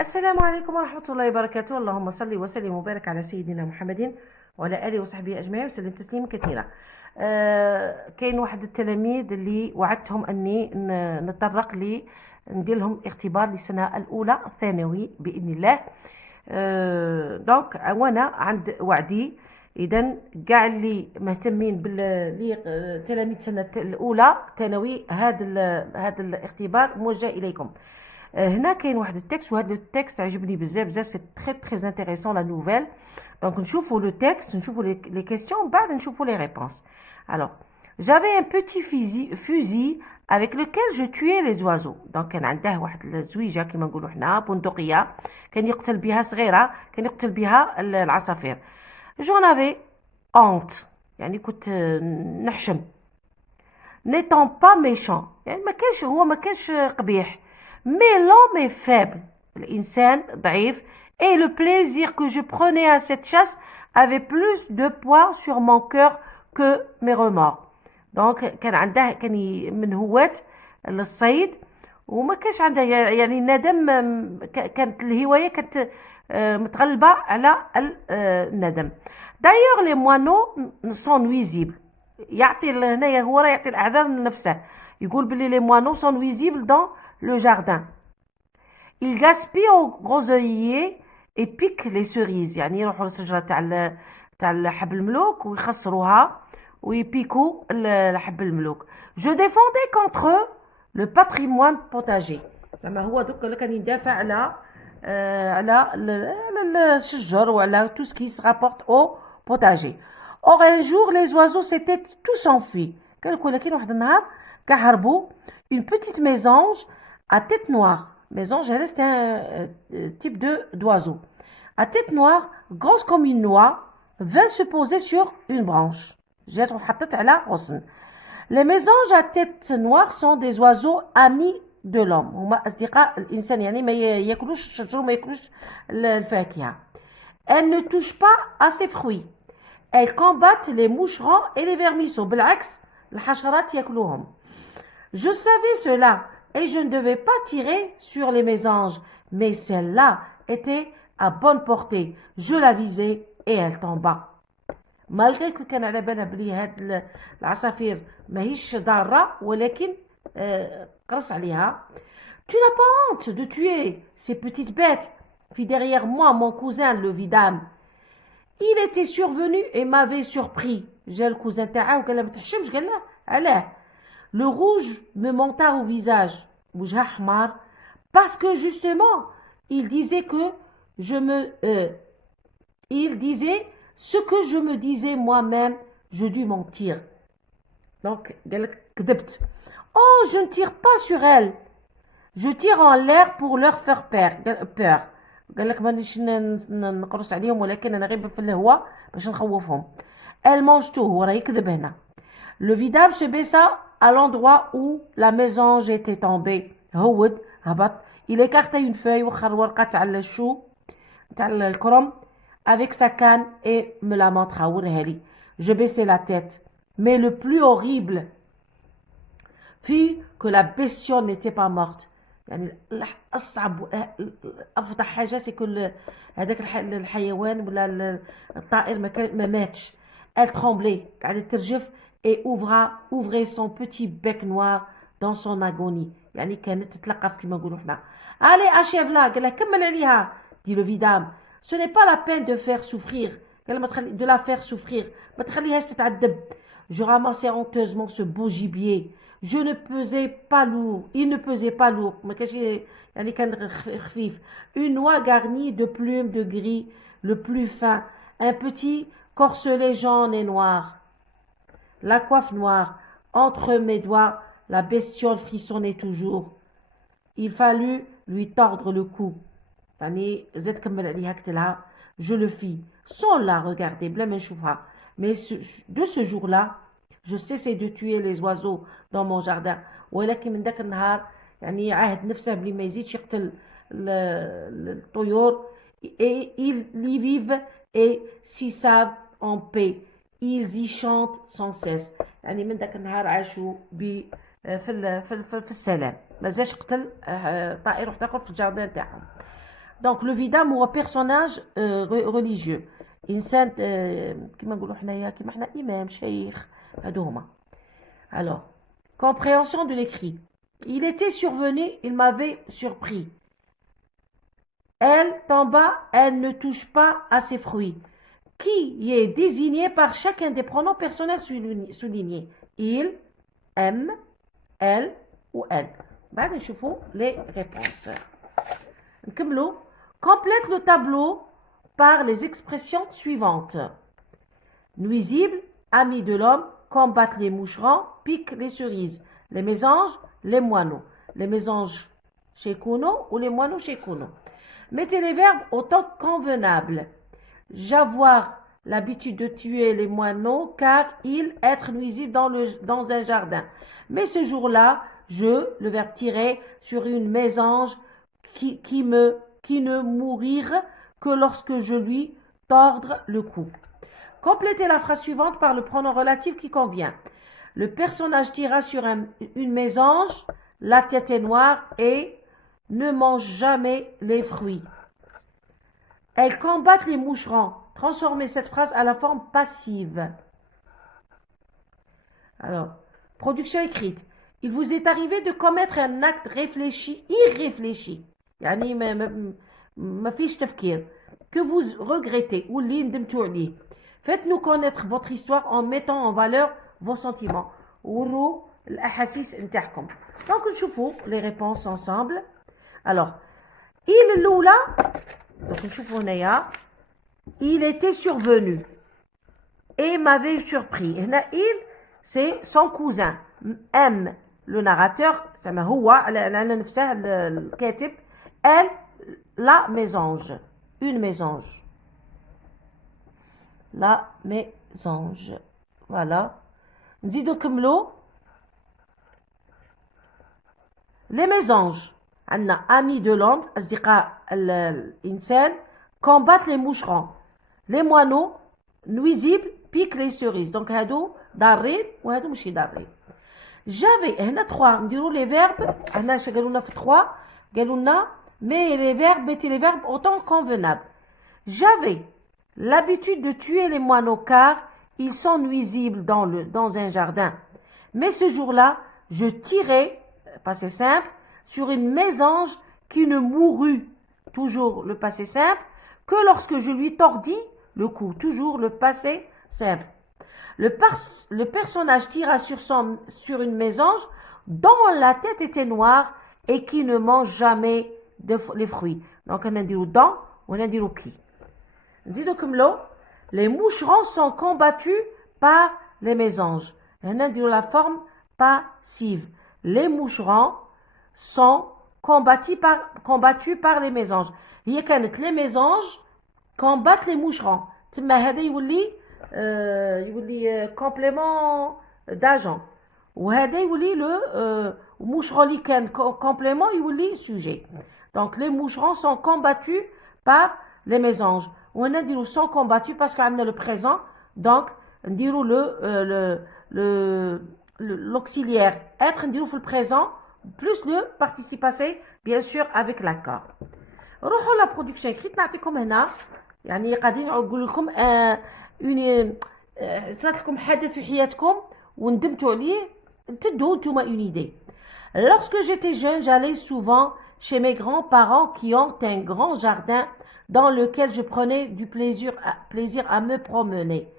السلام عليكم ورحمة الله وبركاته. اللهم صل وسلم وبارك على سيدنا محمد وعلى آله وصحبه أجمعين وسلم تسليما كثيرا. كاين واحد التلاميذ اللي وعدتهم أني نتطرق لي ندير لهم اختبار للسنة الأولى ثانوي بإذن الله. دونك وانا عند وعدي. اذا كاع اللي مهتمين تلاميذ السنه الاولى ثانوي هذا الاختبار موجه اليكم. هنا كاين واحد التكست، وهذا التكست عجبني بزاف سي تري انتريسون لا نوفيل. دونك نشوفوا لو تكست، نشوفوا لي كيسيون، بعد نشوفوا لي ريبونس. Alors, j'avais un petit fusil avec lequel je tuais les oiseaux. Donc كان عنده واحد الزويجه كما نقولوا حنا بندقيه كان يقتل بها صغيره، كان يقتل بها العصافير. J'en avais honte، يعني كنت نحشم. n'étant pas méchant، يعني ما كانش قبيح. mais l'homme est faible، الإنسان ضعيف. et le plaisir que je prenais à cette chasse avait plus de poids sur mon cœur que mes remords. donc كان من هواة للصيد وما كانش عنده يعني الندم. كانت الهواية كانت متغلبة على الندم. d'ailleurs les moineaux sont nuisibles، يعطي هنايا هو راه يعطي الأعذار لنفسه. يقول بلي les moineaux sont nuisibles dans le jardin. ils gaspillent au groseillier et piquent les cerises، يعني يروحوا للشجرة تاع حب الملوك ويخسروها ويبيكوا حب الملوك. je défendais contre le patrimoine potager، زعما هو دوك اللي كان يدافع على الشجر وعلى tout ce qui se rapporte au potager. or un jour les oiseaux s'étaient tous enfuis. كان واحد النهار كاع هربوا. une petite mésange à tête noire، mésange c'est un type d'oiseau à tête noire grosse comme une noix vint se poser sur une branche. جات وحطت على غصن. les mésanges à tête noire sont des oiseaux amis de l'homme، هما أصدقاء الإنسان، يعني ما ياكلوش الشجر وما ياكلوش الفاكهة. elles ne touchent pas à ses fruits. elles combattent les moucherons et les vermisseaux، بالعكس الحشرات ياكلوهم. je savais cela et je ne devais pas tirer sur les mésanges, mais celle-là était à bonne portée. je la visais et elle tomba. malgré que كان على بالها بلي هاد العصافير ماهيش ضارة ولكن قرص عليها. tu n'as pas honte de tuer ces petites bêtes، fit derrière moi mon cousin le vidame. il était survenu et m'avait surpris. جا الكوزان تاعه وقال له ما تحشمش، قال له علاه. le rouge me monta au visage، وجهه حمار. parce que justement il disait ce que je me disais moi-même. je dus mentir. donc قال لك كذبت. oh je ne tire pas sur elle، je tire en l'air pour leur faire peur. قال لك مانيش نقرص عليهم ولكن انا غير في الهواء باش نخوفهم. elle mange tout، هو راه يكذب هنا. le vidame se baissa à l'endroit où la mésange était tombée. هود هبط. il écarta une feuille وخر ورقه تاع الشو تاع الكرم avec sa canne et me la montra وريها لي. je baissai la tête mais le plus horrible fut que la bestiole n'était pas morte. يعني أصعب أفضح حاجة سيكون هذاك الحيوان ولا الطائر ما ماتش. elle tremblait، قاعدة ترجف et ouvrait son petit bec noir dans son agonie، يعني كانت تتلقف كما نقولوا حنا. allez achève là، قال لها كمل عليها. dit le vidame. ce n'est pas la peine de faire souffrir، قال de la faire souffrir، ما تخليهاش تتعذب. je ramassais honteusement ce beau gibier. je ne pesais pas lourd، il ne pesait pas lourd، ما كانش يعني كان خفيف. une noix garnie de plumes de gris le plus fin، un petit corselet jaune et noir, la coiffe noire. entre mes doigts la bestiole frissonnait toujours. il fallut lui tordre le cou. يعني زاد كمل عليها قتلها. je le fis sans la regarder بلا ما نشوفها. mais de ce jour-là je cessais de tuer les oiseaux dans mon jardin. ولكن من ذاك النهار يعني عاهد نفسه بلي ما يزيدش يقتل الطيور. et ils y vivent et s'y savent en paix. ils y chantent sans cesse. يعني من ذاك النهار عاشوا في السلام، ما زاش قتل طائر واحد اخر في الجاردان تاعهم. Donc le vidame هو personnage religieux. إنسان كما نقولوا حنايا كما حنا إمام شيخ هادو هما. Alors, compréhension de l'écrit. Il était survenu, il m'avait surpris. Elle tomba, elle ne touche pas à ses fruits. Qui est désigné par chacun des pronoms personnels soulignés. Il, M, elle ou elle. بعد نشوفوا les réponses. نكملوا. Complète le tableau par les expressions suivantes. Nuisible, ami de l'homme, combattent les moucherons, piquent les cerises. Les mésanges, les moineaux. Les mésanges chez Kuno ou les moineaux chez Kuno. Mettez les verbes au temps convenable. J'avoir l'habitude de tuer les moineaux car ils être nuisibles dans un jardin. Mais ce jour-là, le verbe tirer, sur une mésange qui ne mourirent que lorsque je lui tordre le cou. Complétez la phrase suivante par le pronom relatif qui convient. Le personnage tira sur une mésange, la tête est noire et ne mange jamais les fruits. Elles combattent les moucherons. Transformez cette phrase à la forme passive. Alors, production écrite. Il vous est arrivé de commettre un acte réfléchi, irréfléchi. يعني ما فيش تفكير. Que vous regrettez ou اللي ندمتوا عليه. Faites-nous connaître votre histoire en mettant en valeur vos sentiments. وروا الأحاسيس نتاعكم. Donc نشوفوا les réponses ensemble. Alors, il الأولى donc نشوفوا هنايا il était survenu et m'avait surpris. هنا il c'est son cousin. M le narrateur سما هو على نفسه الكاتب. Elle la mésange. Une mésange. La mésange. Voilà. نزيدو نكملو. Les mésanges. عندنا amis de l'homme أصدقاء الإنسان combattent les moucherons. Les moineaux nuisibles piquent les cerises. Donc هادو ضارين وهادو ماشي ضارين. J'avais هنا 3 نديرو les verbes. هنا اش قالوا لنا في 3 قالوا لنا mais les verbes mettez les verbes autant convenable. J'avais l'habitude de tuer les moineaux car ils sont nuisibles dans un jardin. Mais ce jour-là, je tirais, passé simple, sur une mésange qui ne mourut, toujours le passé simple, que lorsque je lui tordis le cou, toujours le passé simple. Le personnage tira sur une mésange dont la tête était noire et qui ne mange jamais les fruits. Donc on a dit dans, on a dit qui. نزيدو كملو. Les moucherons sont combattus par les mésanges. On a dit la forme passive. Les moucherons sont combattus par les mésanges. هي كانت les mésanges combattent les moucherons. تما هذا يولي complément d'agent. وهذا يولي le moucheron اللي كان complément يولي sujet. Donc les moucherons sont combattus par les mésanges. On a dit sont combattus parce qu'on a le présent. Donc on dit l'auxiliaire être, on dit le présent plus le participe passé bien sûr avec l'accord. روحوا la production écrite نعطيكم هنا يعني قاعدين نقول لكم صارت لكم حدث في حياتكم وندمتوا عليه تدوا نتوما une idée. Lorsque j'étais jeune, j'allais souvent chez mes grands-parents qui ont un grand jardin dans lequel je prenais du plaisir à me promener.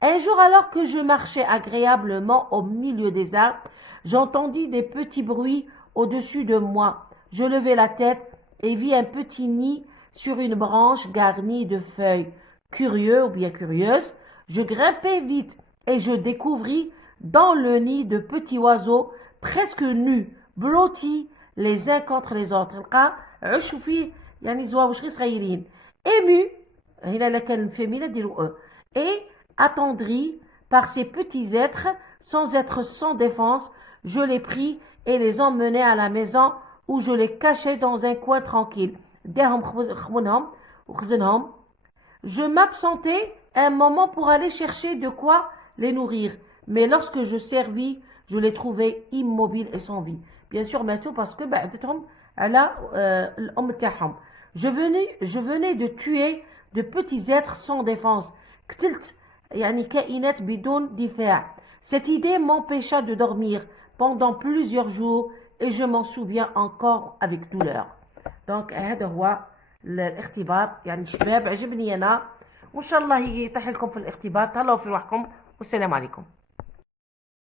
Un jour, alors que je marchais agréablement au milieu des arbres, j'entendis des petits bruits au-dessus de moi. Je levai la tête et vis un petit nid sur une branche garnie de feuilles. Curieux ou bien curieuse, je grimpai vite et je découvris dans le nid de petits oiseaux presque nus, blottis les uns contre les autres. Ému, et attendri par ces petits êtres sans être sans défense, je les pris et les emmenai à la maison où je les cachai dans un coin tranquille. Je m'absentai un moment pour aller chercher de quoi les nourrir, mais lorsque je servis, je les trouvais immobiles et sans vie. Bien sûr, ماتوا parce que بعدتهم على الأم تاعهم. je venais de tuer de petits êtres sans défense. قتلت يعني كائنات بدون دفاع. Cette idée m'empêcha de dormir pendant plusieurs jours et je m'en souviens encore avec douleur. Donc هذا هو الاختبار. يعني شباب عجبني أنا، وإن شاء الله يطيح لكم في الاختبار. تهلاو في روحكم والسلام عليكم.